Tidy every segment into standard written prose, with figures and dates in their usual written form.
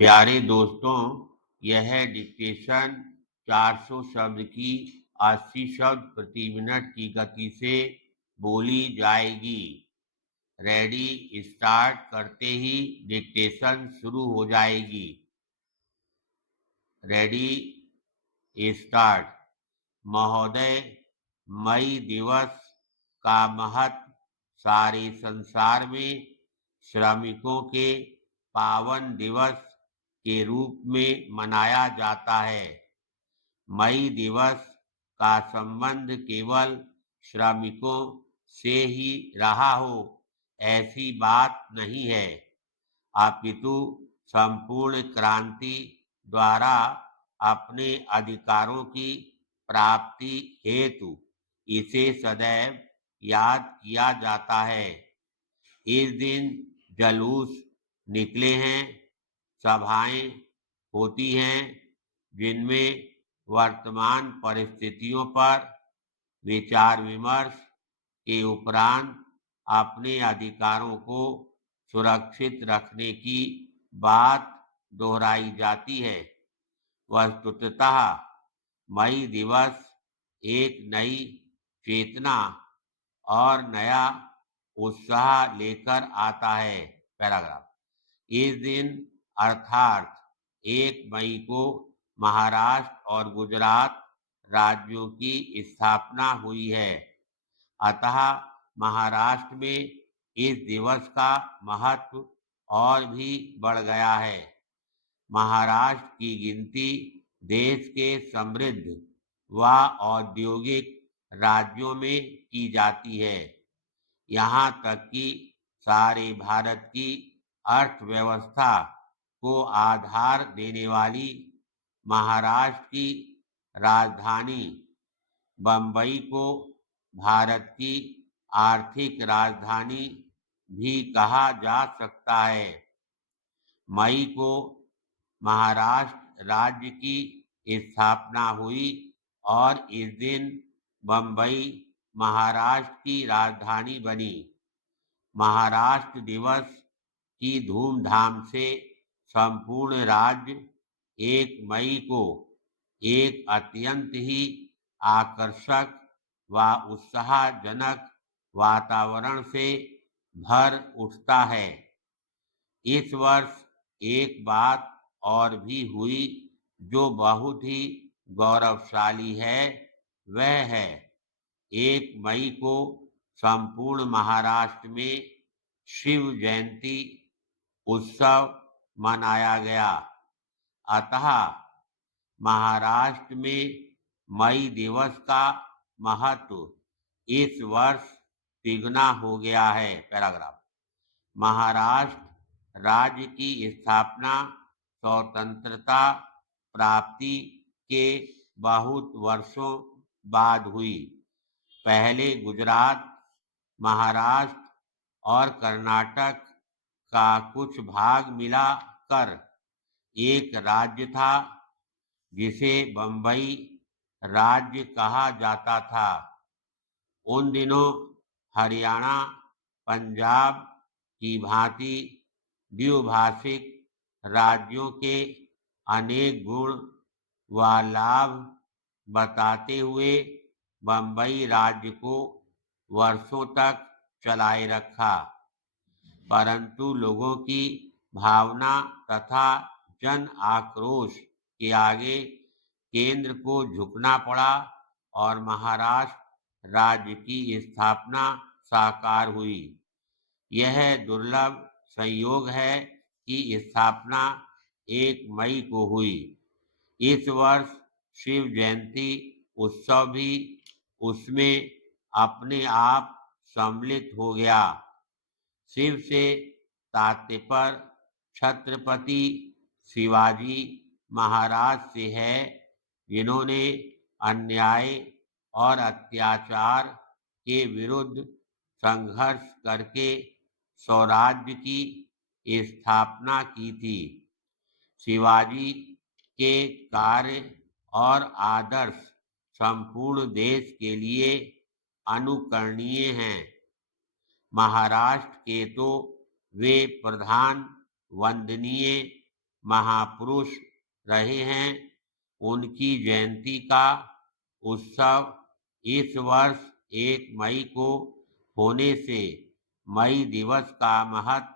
प्यारे दोस्तों, यह डिक्टेशन 400 शब्द की 80 शब्द प्रति मिनट की गति से बोली जाएगी। रेडी स्टार्ट करते ही डिक्टेशन शुरू हो जाएगी। Ready start. महोदय, मई दिवस का महत्व सारे संसार में श्रमिकों के पावन दिवस के रूप में मनाया जाता है। मई दिवस का संबंध केवल श्रमिकों से ही रहा हो ऐसी बात नहीं है, अपितु संपूर्ण क्रांति द्वारा अपने अधिकारों की प्राप्ति हेतु इसे सदैव याद किया जाता है। इस दिन जलूस निकले हैं, सभाएं होती हैं जिनमें वर्तमान परिस्थितियों पर विचार विमर्श के उपरांत अपने अधिकारों को सुरक्षित रखने की बात दोहराई जाती है। वस्तुतः मई दिवस एक नई चेतना और नया उत्साह लेकर आता है। पैराग्राफ। इस दिन अर्थात 1 मई को महाराष्ट्र और गुजरात राज्यों की स्थापना हुई है। अतः महाराष्ट्र में इस दिवस का महत्व और भी बढ़ गया है। महाराष्ट्र की गिनती देश के समृद्ध व औद्योगिक राज्यों में की जाती है। यहाँ तक कि सारे भारत की अर्थव्यवस्था को आधार देने वाली महाराष्ट्र की राजधानी बम्बई को भारत की आर्थिक राजधानी भी कहा जा सकता है। मई को महाराष्ट्र राज्य की स्थापना हुई और इस दिन बम्बई महाराष्ट्र की राजधानी बनी। महाराष्ट्र दिवस की धूमधाम से संपूर्ण राज्य 1 मई को एक अत्यंत ही आकर्षक व उत्साहजनक वातावरण से भर उठता है। इस वर्ष एक बात और भी हुई जो बहुत ही गौरवशाली है, वह है 1 मई को संपूर्ण महाराष्ट्र में शिव जयंती उत्सव मनाया गया। अतः महाराष्ट्र में मई दिवस का महत्व इस वर्ष तिगुना हो गया है। पैराग्राफ। महाराष्ट्र राज्य की स्थापना स्वतंत्रता प्राप्ति के बहुत वर्षों बाद हुई। पहले गुजरात, महाराष्ट्र और कर्नाटक का कुछ भाग मिला कर एक राज्य था जिसे बम्बई राज्य कहा जाता था। उन दिनों हरियाणा, पंजाब की भांति द्विभाषिक राज्यों के अनेक गुण व लाभ बताते हुए बम्बई राज्य को वर्षों तक चलाए रखा, परंतु लोगों की भावना तथा जन आक्रोश के आगे केंद्र को झुकना पड़ा और महाराष्ट्र राज्य की स्थापना साकार हुई। यह दुर्लभ संयोग है कि स्थापना 1 मई को हुई। इस वर्ष शिव जयंती उत्सव भी उसमें अपने आप सम्मिलित हो गया। शिव से तात्पर्य छत्रपति शिवाजी महाराज से है, जिन्होंने अन्याय और अत्याचार के विरुद्ध संघर्ष करके स्वराज्य की स्थापना की थी। शिवाजी के कार्य और आदर्श संपूर्ण देश के लिए अनुकरणीय हैं। महाराष्ट्र के तो वे प्रधान वंदनीय महापुरुष रहे हैं, उनकी जयंती का उत्सव इस वर्ष 1 मई को होने से मई दिवस का महत्व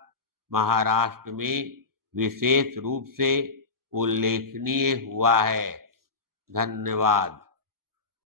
महाराष्ट्र में विशेष रूप से उल्लेखनीय हुआ है। धन्यवाद।